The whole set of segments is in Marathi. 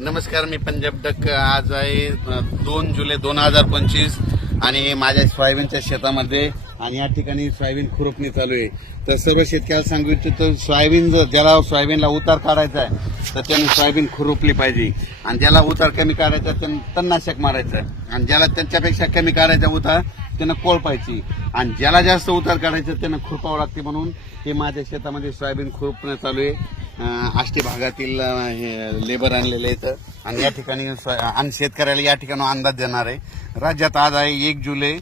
नमस्कार मी पंजाब डक आज आहे दोन जुलै दोन हजार पंचवीस आणि माझ्या सोयाबीनच्या शेतामध्ये आणि या ठिकाणी सोयाबीन खुरपणी चालू आहे तर सर्व शेतकऱ्याला सांगू इच्छितो सोयाबीन जर ज्याला सोयाबीनला उतार काढायचा आहे तर त्यांनी सोयाबीन खुरपली पाहिजे आणि ज्याला उतार कमी काढायचा त्यांना तन्नाशक मारायचं आणि ज्याला त्यांच्यापेक्षा कमी काढायचा उतार त्यांना कोळ पाहिजे आणि ज्याला जास्त उतार काढायचा त्यांना खुरपावं लागते म्हणून हे माझ्या शेतामध्ये सोयाबीन खुरपणं चालू आहे आष्टी भागातील लेबर आणलेले आहेत आणि या ठिकाणी आणि शेतकऱ्याला या ठिकाणी अंदाज देणार आहे राज्यात आज आहे एक जुलै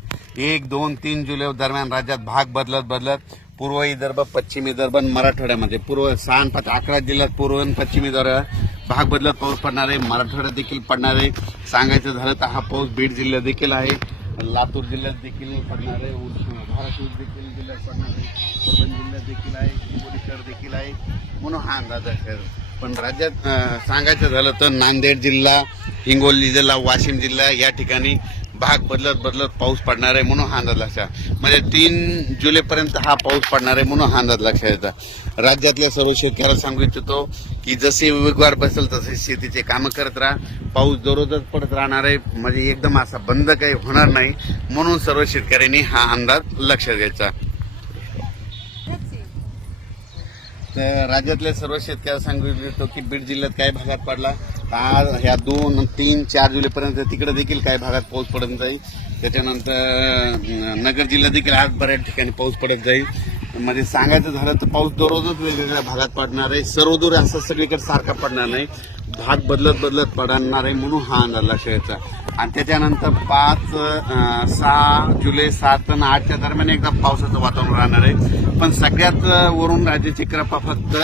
एक दोन तीन जुलै दरम्यान राज्यात भाग बदलत बदलत पूर्व विदर्भ पश्चिम विदर्भ मराठवाड्यामध्ये पूर्व सहा पाच अकरा जिल्ह्यात पूर्व आणि पश्चिम विदर्भ भाग बदलत पाऊस पडणार आहे मराठवाड्यात देखील पडणार आहे सांगायचं झालं तर हा पाऊस बीड जिल्ह्यात देखील आहे लातूर जिल्ह्यात देखील पडणार आहे धाराशिव देखील जिल्ह्यात पडणार आहे परभणी जिल्ह्यात देखील आहे हिंगोली शहर देखील आहे म्हणून हा अंदाज आहे पण राज्यात सांगायचं झालं तर नांदेड जिल्हा हिंगोली जिल्हा वाशिम जिल्हा या ठिकाणी भाग बदलत बदलत पाऊस पडणार आहे म्हणून हा अंदाज लक्षात म्हणजे तीन जुलैपर्यंत हा पाऊस पडणार आहे म्हणून हा अंदाज लक्षात येतात राज्यातल्या सर्व शेतकऱ्याला सांगू इच्छितो की जसे उमेदवार बसेल तसे शेतीचे कामं करत राहा पाऊस दररोजच पडत राहणार आहे म्हणजे एकदम असा बंद काही होणार नाही म्हणून सर्व शेतकऱ्यांनी हा अंदाज लक्षात घ्यायचा तर राज्यातल्या सर्व शेतकऱ्याला सांगू इच्छितो की बीड जिल्ह्यात काय भागात पडला आज ह्या दोन तीन चार जुलैपर्यंत तिकडे देखील काही भागात पाऊस पडत जाईल त्याच्यानंतर नगर जिल्हा देखील आज बऱ्याच ठिकाणी पाऊस पडत जाईल म्हणजे सांगायचं झालं तर पाऊस दररोजच वेगवेगळ्या भागात पडणार आहे सर्वदूर असं सगळीकडे सारखा पडणार नाही भाग बदलत बदलत पडणार आहे म्हणून हा लक्षायचा आणि त्याच्यानंतर पाच सहा जुलै सात आणि आठच्या दरम्यान एकदा पावसाचं वातावरण राहणार आहे पण सगळ्यात वरून राज्याची कृपा फक्त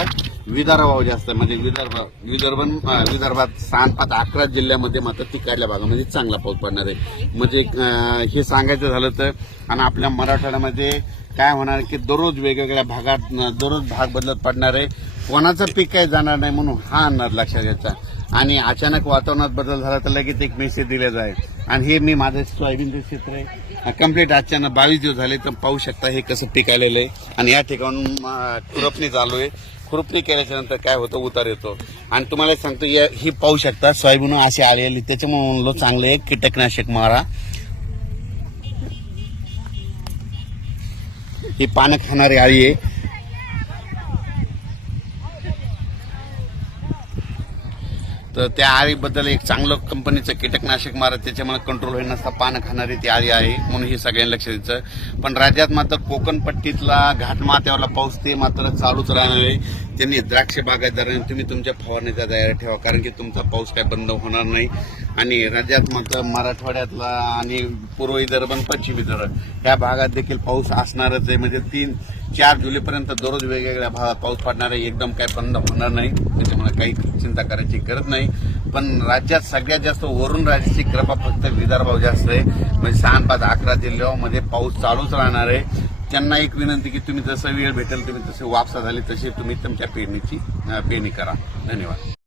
विदर्भाव जास्त म्हणजे विदर्भ विदर्भ विदर्भात सहा पाच अकरा जिल्ह्यामध्ये मात्र तिकडल्या भागामध्ये म्हणजे चांगला पाऊस पडणार आहे म्हणजे हे सांगायचं झालं तर आणि आपल्या मराठवाड्यामध्ये काय होणार की दररोज वेगवेगळ्या भागात दररोज भाग बदलत पडणार आहे कोणाचं पीक काही जाणार नाही म्हणून हा अंदाज लक्षात घ्यायचा आणि अचानक वातावरणात बदल झाला तर लगेच एक मेसेज दिला जाईल आणि हे मी माझं सोयाबीनचं क्षेत्र आहे कम्प्लीट अचानक बावीस दिवस झाले तर पाहू शकता हे कसं पीक आलेलं आहे आणि या ठिकाणून खुरपणी चालू आहे खुरपणी केल्याच्या नंतर काय होतं उतार येतो आणि तुम्हाला सांगतो या ही पाहू शकता सोयाबीन असे आलेली त्याच्यामुळे म्हणलो चांगले एक कीटकनाशक मारा ही पानं खाणारी आळी आहे तर त्या आळीबद्दल एक चांगलं कंपनीचं कीटकनाशक मारत त्याच्यामुळे कंट्रोल होईल नसता पानं खाणारी ती आळी आहे म्हणून हे सगळ्यांनी लक्ष द्यायचं पण राज्यात मात्र कोकणपट्टीतला घाटमात्यावरला पाऊस ते मात्र चालूच राहणार आहे त्यांनी द्राक्ष बागायतदारांनी तुम्ही तुमच्या फवारणीचा दयार ठेवा कारण की तुमचा पाऊस काय बंद होणार नाही आणि राज्यात मात्र मराठवाड्यातला आणि पूर्व विदर्भ आणि पश्चिम विदर्भ ह्या भागात देखील पाऊस असणारच आहे म्हणजे तीन चार जुलैपर्यंत दररोज वेगवेगळ्या भागात पाऊस पडणार आहे एकदम काय बंद होणार नाही त्याच्यामुळे काही चिंता करायची गरज नाही पण राज्यात सगळ्यात जास्त वरून राज्याची कृपा फक्त विदर्भाव जास्त आहे म्हणजे सहा पाच अकरा जिल्ह्यामध्ये पाऊस चालूच राहणार आहे त्यांना एक विनंती की तुम्ही जसं वेळ भेटेल तुम्ही तसे वापसा झाली तशी तुम्ही तुमच्या पेरणीची पेरणी करा धन्यवाद